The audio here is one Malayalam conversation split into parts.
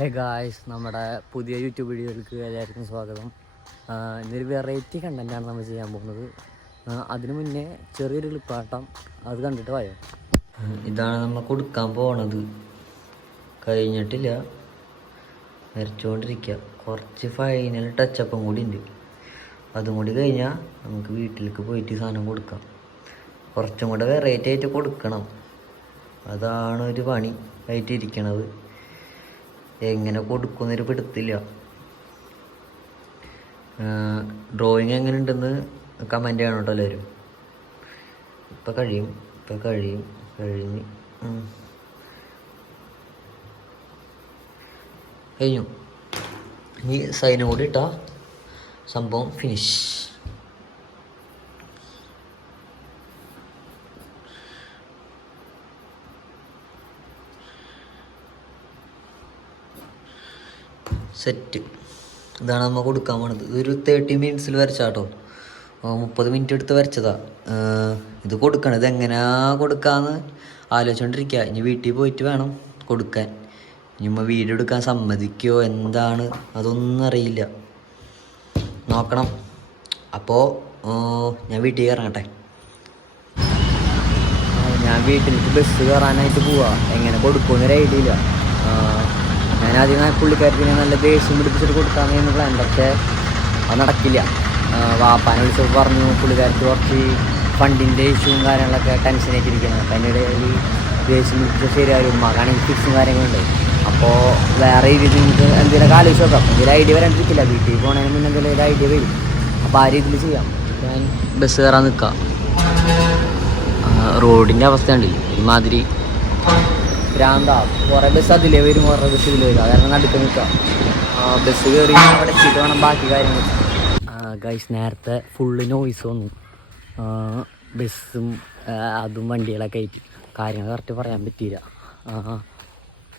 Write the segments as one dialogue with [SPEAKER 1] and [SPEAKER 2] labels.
[SPEAKER 1] ഹേ ഗായ്സ് നമ്മുടെ പുതിയ യൂട്യൂബ് വീഡിയോയിലേക്ക് എല്ലാവർക്കും സ്വാഗതം. ഇന്നൊരു വെറൈറ്റി കണ്ടന്റാണ് നമ്മൾ ചെയ്യാൻ പോകുന്നത്. അതിനു മുന്നേ ചെറിയൊരു ക്ലിപ്പാട്ടം അത് കണ്ടിട്ട് പോയോ ഇതാണ് നമ്മൾ കൊടുക്കാൻ പോണത്. കഴിഞ്ഞിട്ടില്ല. വരച്ചുകൊണ്ടിരിക്കുക കുറച്ച് ഫൈനൽ ടച്ചപ്പും കൂടി ഉണ്ട്. അതും കൂടി കഴിഞ്ഞാൽ നമുക്ക് വീട്ടിലേക്ക് പോയിട്ട് സാധനം കൊടുക്കാം. കുറച്ചും കൂടെ വെറൈറ്റി ആയിട്ട് കൊടുക്കണം. അതാണ് ഒരു പണി ആയിട്ട് ഇരിക്കണത് എങ്ങനെ കൊടുക്കുന്നൊരു പിടുത്തില്ല. ഡ്രോയിങ് എങ്ങനെ ഉണ്ടെന്ന് കമന്റ് ചെയ്യണം കേട്ടോ എല്ലാവരും. ഇപ്പം കഴിയും ഇപ്പം കഴിയും കഴിഞ്ഞ്. കഴിഞ്ഞു. ഇനി സൈനും കൂടി സംഭവം ഫിനിഷ് സെറ്റ്. ഇതാണ് നമ്മൾ കൊടുക്കാൻ പോണത്. ഇതൊരു തേർട്ടി മിനിറ്റ്സിൽ വരച്ചാട്ടോ. മുപ്പത് മിനിറ്റ് എടുത്ത് വരച്ചതാ. ഇത് കൊടുക്കണം. ഇത് എങ്ങനെയാ കൊടുക്കാന്ന് ആലോചിച്ചോണ്ടിരിക്കുക ഇനി വീട്ടിൽ പോയിട്ട് വേണം കൊടുക്കാൻ. ഇനി വീട് വീഡിയോ എടുക്കാൻ സമ്മതിക്കോ? എന്താണ്? അതൊന്നും അറിയില്ല. നോക്കണം. അപ്പോൾ ഞാൻ വീട്ടിൽ ഇറങ്ങട്ടെ ഞാൻ വീട്ടിലേക്ക് ബസ് കയറാനായിട്ട് പോവാ. എങ്ങനെ കൊടുക്കുമെന്നൊരു ഐഡിയ ഇല്ല. ഞാൻ ആദ്യം ആ പുള്ളിക്കാരത്തിനെ നല്ല ദേഷ്യം പിടിപ്പിച്ചിട്ട് കൊടുക്കാമെന്ന് പ്ലാൻ പക്ഷേ അത് നടക്കില്ല. വാപ്പാൻ വിളിച്ചപ്പോൾ പറഞ്ഞു പുള്ളിക്കാരിക്ക് കുറച്ച് ഫണ്ടിന്റെ ഇഷ്യൂവും കാര്യങ്ങളൊക്കെ ടെൻഷൻ ആയിട്ടിരിക്കുന്നത് അപ്പം അതിന്റെ ഇടയിൽ ദേഷ്യം പിടിപ്പിച്ച ശരിയായി ഉമ്മാക്കാണെങ്കിൽ ഫിക്സും കാര്യങ്ങളുണ്ട് അപ്പോൾ വേറെ രീതിയിൽ നിങ്ങൾക്ക് എന്തെങ്കിലും ആലോചിച്ച് നോക്കാം. എന്തെങ്കിലും ഐഡിയ വരാണ്ടിരിക്കില്ല വീട്ടിൽ പോകണതിന് മുന്നേ എന്തെങ്കിലും ഒരു ഐഡിയ വരും. അപ്പോൾ ആ രീതിയിൽ ചെയ്യാം. ഞാൻ ബസ് കയറാൻ നിൽക്കാം റോഡിന്റെ അവസ്ഥ ഒരുമാതിരി ഭ്രാന്താ. കുറേ ബസ് അതിലേ വരും കുറേ ബസ് ഇതിലേ വരും. കാരണം നടുക്ക് ആ ബസ് കയറി അവിടെ എത്തിയിട്ട് വേണം ബാക്കി കാര്യങ്ങൾ ഗൈസ് നേരത്തെ ഫുള്ള് നോയിസ് വന്നു. ബസ്സും അതും വണ്ടികളൊക്കെ ആയിട്ട്. കാര്യങ്ങൾ കറക്റ്റ് പറയാൻ പറ്റിയില്ല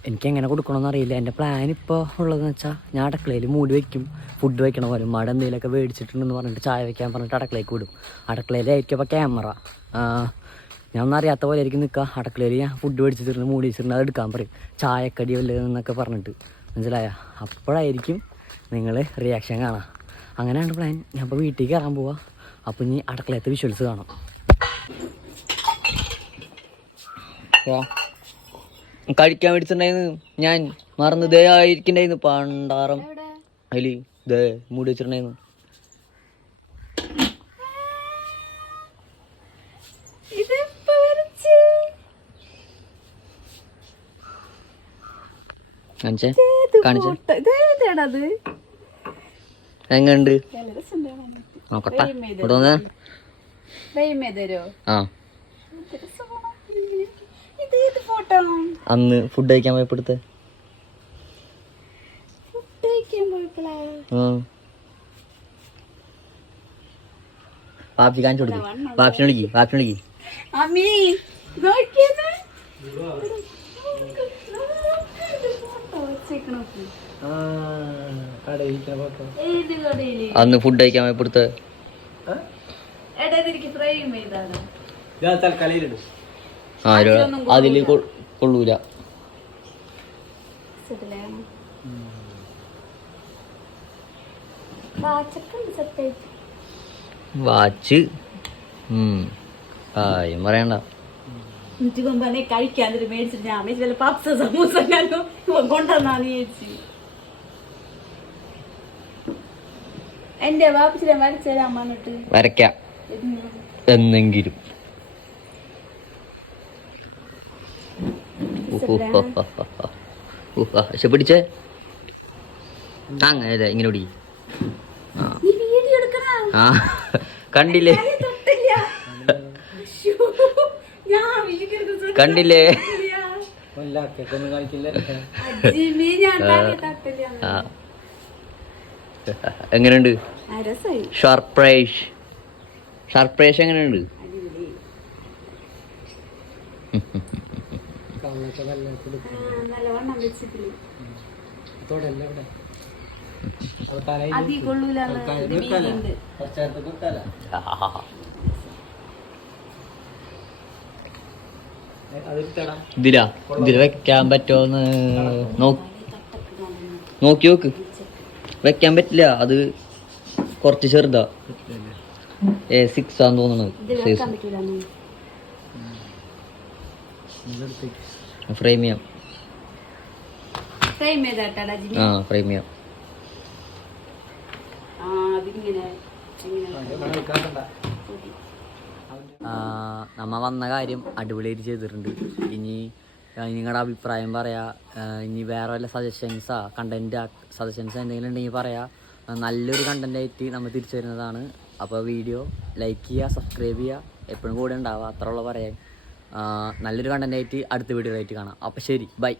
[SPEAKER 1] എനിക്ക് എങ്ങനെ കൊടുക്കണമെന്ന് അറിയില്ല. എന്റെ പ്ലാൻ ഇപ്പോൾ ഉള്ളതെന്ന് വെച്ചാൽ ഞാൻ അടുക്കളയിൽ മൂടി വയ്ക്കും ഫുഡ് വയ്ക്കണ പോലെ. മട എന്തെങ്കിലുമൊക്കെ മേടിച്ചിട്ടുണ്ടെന്ന് പറഞ്ഞിട്ട് ചായ വയ്ക്കാൻ പറഞ്ഞിട്ട് അടുക്കളയ്ക്ക് വിടും. അടുക്കളയിലായിരിക്കും അപ്പോൾ ക്യാമറ ഞാൻ ഒന്നും അറിയാത്ത പോലെ ആയിരിക്കും നിൽക്കുക അടക്കളയിൽ ഞാൻ ഫുഡ് മേടിച്ചിട്ട് മൂടി വെച്ചിട്ടുണ്ട് അത് എടുക്കാൻ പറയും. ചായക്കടി വല്ലതെന്നൊക്കെ പറഞ്ഞിട്ട്. മനസ്സിലായ? അപ്പോഴായിരിക്കും നിങ്ങൾ റിയാക്ഷൻ കാണാം. അങ്ങനെയാണ് പ്ലാൻ ഞാൻ ഇപ്പോൾ വീട്ടിൽ കയറാൻ പോവാ. അപ്പോൾ ഇനി അടുക്കളയത്തെ വിഷ്വൽസ് കാണാം. കഴിക്കാൻ മേടിച്ചിട്ടുണ്ടായിരുന്നു. ഞാൻ മറന്നു ദേ ആയിരിക്കണ്ടായിരുന്നു പണ്ടാറം. അതിൽ ദേ മൂടി വെച്ചിട്ടുണ്ടായിരുന്നു കാണിച്ചേ കാണിച്ചേ
[SPEAKER 2] ഇതേതാണത്
[SPEAKER 1] എങ്ങനുണ്ട്? നോക്കട്ടെ. ഇവിടെ വന്ന്. ആ. അന്ന് ഫുഡ് കഴിക്കാൻ പോയപ്പെടുത്ത് പാപ്പി കാണിച്ചു കൊടുക്ക്. പാപ്പിനെ വിളിക്കും പാപ്പിനെ വിളിക്ക് അന്ന് ഫുഡ് കഴിക്കാൻ ഒരു അതിൽ കൊള്ളൂല. വാച്ച്? പറയണ്ട.
[SPEAKER 2] കൊമ്പനെ കഴിക്കാൻ എന്നിട്ട് മേടിച്ചിട്ട് ഞാൻ മേടിച്ച് വല്ല പപ്സ് സമൂസ ഞാനോ കൊണ്ടുവന്നാന്ന് ചേച്ചി. എന്റെ വാപ്പിച്ചിനെ വരച്ചേരാ പറഞ്ഞിട്ട്
[SPEAKER 1] വരയ്ക്കാം. എന്നെങ്കിലും. പക്ഷെ പിടിച്ചേ. അങ്ങനെ ഇങ്ങനെ പിടി ആ. കണ്ടില്ലേ? കണ്ടില്ലേ? എങ്ങനെയുണ്ട്?
[SPEAKER 2] ആ, രസായി.
[SPEAKER 1] ഷർപ്രൈസ് ഷർപ്രൈസ് എങ്ങനെയുണ്ട്?
[SPEAKER 2] ആ, നല്ലവണ്ണം വെച്ചിട്ടില്ല അതി കൊള്ളൂല
[SPEAKER 1] ഇതിലാ ഇതിൽ വെക്കാൻ പറ്റുമോന്ന് നോക്ക് നോക്കി നോക്ക്. വെക്കാൻ പറ്റില്ല അത് കുറച്ച് ചെറുതാ. ഏ സിക്സ് ആന്ന് തോന്നുന്നത്
[SPEAKER 2] ഇത് വെക്കാൻ പറ്റൂല
[SPEAKER 1] ഫ്രെയിം ചെയ്യാം. ആ ഫ്രെയിം ചെയ്യാം.
[SPEAKER 2] ആ അതിങ്ങനെ
[SPEAKER 1] നമ്മ വന്ന കാര്യം അടിപൊളിയായിട്ട് ചെയ്തിട്ടുണ്ട്. ഇനി നിങ്ങളുടെ അഭിപ്രായം പറയാ ഇനി വേറെ വല്ല സജഷൻസാ കണ്ടന്റ് സജഷൻസ് എന്തെങ്കിലും ഉണ്ടെങ്കിൽ പറയാ. നല്ലൊരു കണ്ടന്റ് ആയിട്ട് നമ്മൾ തിരിച്ചു വരുന്നതാണ്. അപ്പോൾ വീഡിയോ ലൈക്ക് ചെയ്യുക സബ്സ്ക്രൈബ് ചെയ്യുക എപ്പോഴും കൂടെ ഉണ്ടാവുക. അത്ര ഉള്ള പറയാൻ. നല്ലൊരു കണ്ടന്റ് ആയിട്ട് അടുത്ത വീഡിയോ ആയിട്ട് കാണാം. അപ്പോൾ ശരി ബൈ